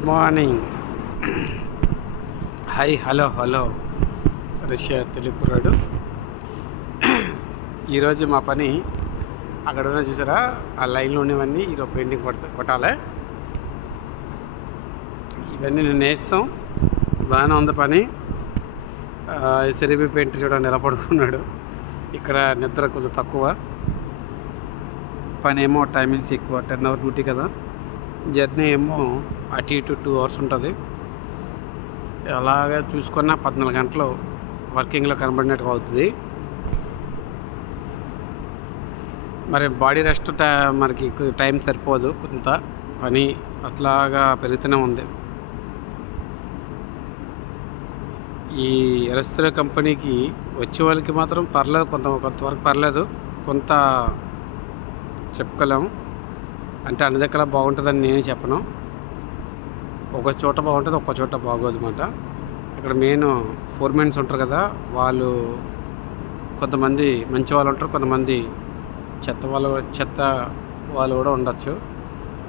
Good morning. Hi, hello రష్యా తెలుగురాడు. ఈరోజు మా పని అక్కడ ఉన్న చూసారా, ఆ లైన్లో ఉన్నవన్నీ ఈరోజు పెయింటింగ్ కొట్టాలి. ఇవన్నీ నేను వేస్తాం. బాగానే ఉంది పని. సెరిబి పెయింట్ చూడండి ఎలా పడుకున్నాడు. ఇక్కడ నిద్ర కొంచెం తక్కువ, పని ఏమో టైమింగ్స్ ఎక్కువ. 10 hour డ్యూటీ కదా, జర్నీ ఏమో అటు ఇటు 2 hours ఉంటుంది. అలాగే చూసుకున్న 14 గంటలు వర్కింగ్లో కనబడినట్టుగా అవుతుంది. మరి బాడీ రెస్ట్ మనకి టైం సరిపోదు, కొంత పని అట్లాగా పెరుగుతూనే ఉంది. ఈ ఎరస్త్ర కంపెనీకి వచ్చే వాళ్ళకి మాత్రం పర్లేదు, కొంతవరకు పర్లేదు, కొంత చెప్పుకోలేము. అంటే అన్ని దగ్గర బాగుంటుందని నేనే చెప్పను. ఒక చోట బాగుంటుంది, ఒక్క చోట బాగోదు అన్నమాట. ఇక్కడ మెయిన్ ఫోర్మెన్స్ ఉంటారు కదా, వాళ్ళు కొంతమంది మంచి వాళ్ళు ఉంటారు, కొంతమంది చెత్త వాళ్ళు కూడా ఉండొచ్చు.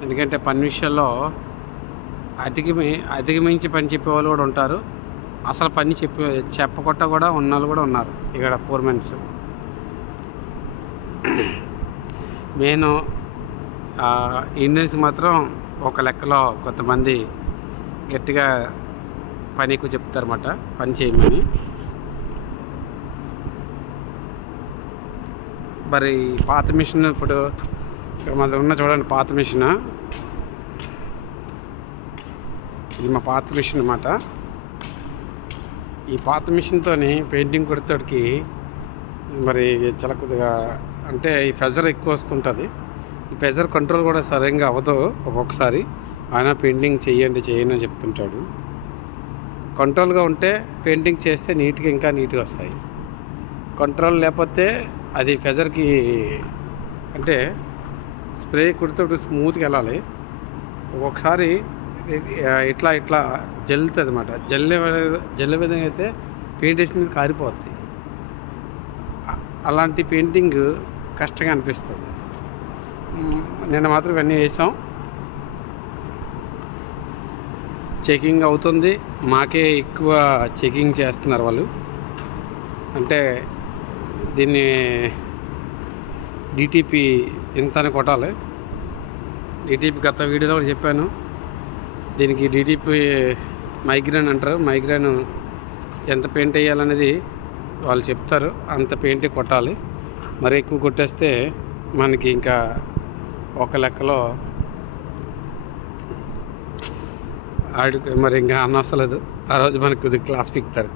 ఎందుకంటే పని విషయాల్లో అధిగమించి పని చెప్పేవాళ్ళు కూడా ఉంటారు, అసలు పని చెప్పకుండా కూడా ఉన్నవాళ్ళు కూడా ఉన్నారు ఇక్కడ ఫోర్మెన్స్. మెయిన్ ఇండియన్స్ మాత్రం ఒక లెక్కలో కొంతమంది గట్టిగా పనికి చెప్తారన్నమాట, పని చేయమని. మరి పాత మిషన్, ఇప్పుడు ఇక్కడ మన ఉన్న చూడండి పాత మిషన్, ఇది మా పాత మిషన్ అన్నమాట. ఈ పాత మిషన్తో పెయింటింగ్ కొడతాడికి మరి చాలా కొద్దిగా అంటే ఈ ప్రెజర్ ఎక్కువ వస్తుంటుంది. ఈ ప్రెజర్ కంట్రోల్ కూడా సరిగ్గా అవ్వదు ఒక్కొక్కసారి. ఆయన పెయింటింగ్ చేయండి అని చెప్తుంటాడు. కంట్రోల్గా ఉంటే పెయింటింగ్ చేస్తే ఇంకా నీట్గా వస్తాయి. కంట్రోల్ లేకపోతే అది ప్రెజర్కి అంటే స్ప్రే కుడితే స్మూత్గా వెళ్ళాలి. ఒక్కొక్కసారి ఇట్లా జల్లుతుంది అన్నమాట. జల్లే విధంగా అయితే పెయింట్ వేసిన మీద కారిపోద్ది. అలాంటి పెయింటింగ్ కష్టంగా అనిపిస్తుంది. నిన్న మాత్రం ఇవన్నీ వేసాం. చెకింగ్ అవుతుంది, మాకే ఎక్కువ చెకింగ్ చేస్తున్నారు వాళ్ళు. అంటే దీన్ని డిటిపి ఎంత అని కొట్టాలి. డిటిపి గత వీడియోలో కూడా చెప్పాను. దీనికి డిటిపి మైగ్రేన్ అంటారు. మైగ్రేన్ ఎంత పెయింట్ వేయాలనేది వాళ్ళు చెప్తారు, అంత పెయింట్ కొట్టాలి. మరి ఎక్కువ కొట్టేస్తే మనకి ఇంకా ఒక లెక్కలో మరి ఇంకా అనవసలేదు. ఆ రోజు మనకి కొద్దిగా క్లాస్ పీకుతారు.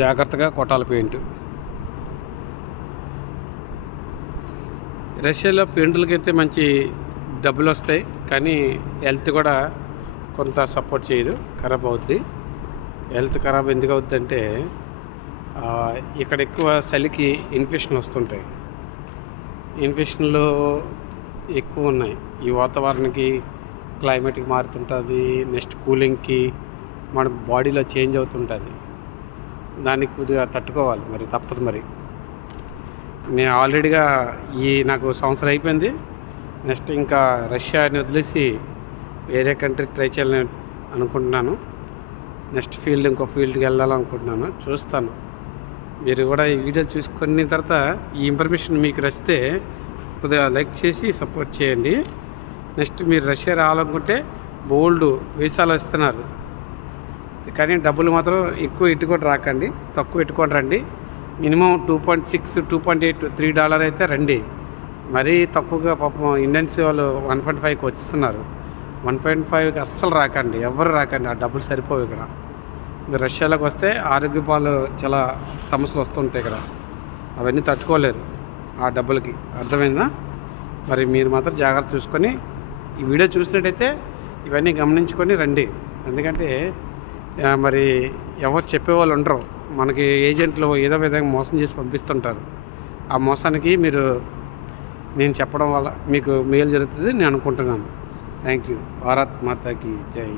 జాగ్రత్తగా కొట్టాలి పెయింట్. రష్యాలో పెయింట్లకైతే మంచి డబ్బులు వస్తాయి, కానీ హెల్త్ కూడా కొంత సపోర్ట్ చేయదు, ఖరాబ్ అవుద్ది. హెల్త్ ఖరాబ్ ఎందుకు అవుద్ది అంటే ఇక్కడ ఎక్కువ చలికి ఇన్ఫెక్షన్ వస్తుంటాయి. ఇన్ఫెక్షన్లు ఎక్కువ ఉన్నాయి. ఈ వాతావరణానికి, క్లైమేట్కి మారుతుంటుంది, నెక్స్ట్ కూలింగ్కి మన బాడీలో చేంజ్ అవుతుంటుంది. దానికి కొద్దిగా తట్టుకోవాలి, మరి తప్పదు. మరి నేను ఆల్రెడీగా నాకు సంవత్సరం అయిపోయింది. నెక్స్ట్ ఇంకా రష్యాని వదిలేసి వేరే కంట్రీకి ట్రై చేయాలని అనుకుంటున్నాను. నెక్స్ట్ ఇంకో ఫీల్డ్కి వెళ్ళాలనుకుంటున్నాను. చూస్తాను. మీరు కూడా ఈ వీడియో చూసుకున్న తర్వాత ఈ ఇన్ఫర్మేషన్ మీకు నచ్చితే కొద్దిగా లైక్ చేసి సపోర్ట్ చేయండి. నెక్స్ట్ మీరు రష్యా రావాలనుకుంటే బోల్డ్ వీసాలు ఇస్తున్నారు, కానీ డబ్బులు మాత్రం ఎక్కువ ఎట్టుకొని రాకండి, తక్కువ ఎట్టుకొని రండి. మినిమం $2.6, $2.8, $3 అయితే రండి. మరీ తక్కువగా పాపం ఇండియన్స్ వాళ్ళు 1.5కి వచ్చిస్తున్నారు. 1.5కి అస్సలు రాకండి, ఎవరు రాకండి. ఆ డబ్బులు సరిపోవు. ఇక్కడ మీరు రష్యాలోకి వస్తే ఆరోగ్యపాలు చాలా సమస్యలు వస్తుంటాయి ఇక్కడ, అవన్నీ తట్టుకోలేరు ఆ డబ్బులకి. అర్థమైందా? మరి మీరు మాత్రం జాగ్రత్త చూసుకొని ఈ వీడియో చూసినట్టయితే ఇవన్నీ గమనించుకొని రండి. ఎందుకంటే మరి ఎవరు చెప్పేవాళ్ళు ఉండరు. మనకి ఏజెంట్లు ఏదో విధంగా మోసం చేసి పంపిస్తుంటారు. ఆ మోసానికి నేను చెప్పడం వల్ల మీకు మేలు జరుగుతుంది నేను అనుకుంటున్నాను. Thank you. భారత్ మాతాకి జై.